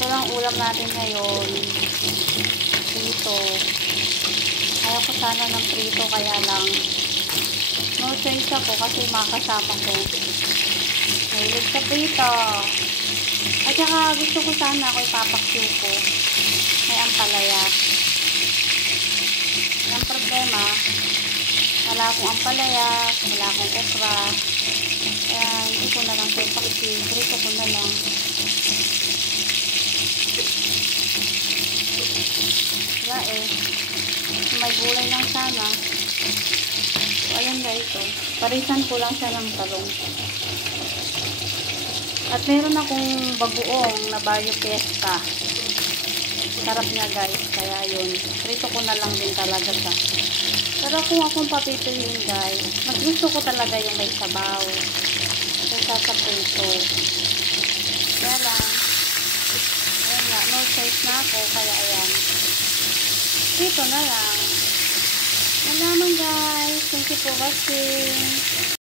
Ito lang ulam natin ngayon. Prito. Ayaw ko sana ng prito, kaya lang no choice ako kasi makasama ko. Mahilig sa prito. At saka gusto ko sana ako ipapaksiw ko. May ampalaya. Ang problema, wala akong ampalaya, wala akong okra. Kaya hindi ko na lang siya ipaksiw. Prito ko na lang. Wala eh. May gulay lang sana. So, ayan guys. So, parisan ko lang siya ng talong. At meron akong bagoong na Barrio Fiesta. Sarap niya guys. Kaya yun. Prito ko na lang din talaga siya. Pero kung akong papipiliin guys, mas gusto ko talaga yung may sabaw. Kaysa sa prito. Kaya lang. Ayan nga. No choice na ako. Kaya ayan. Prito na lang. Yan naman guys. Thank you for watching.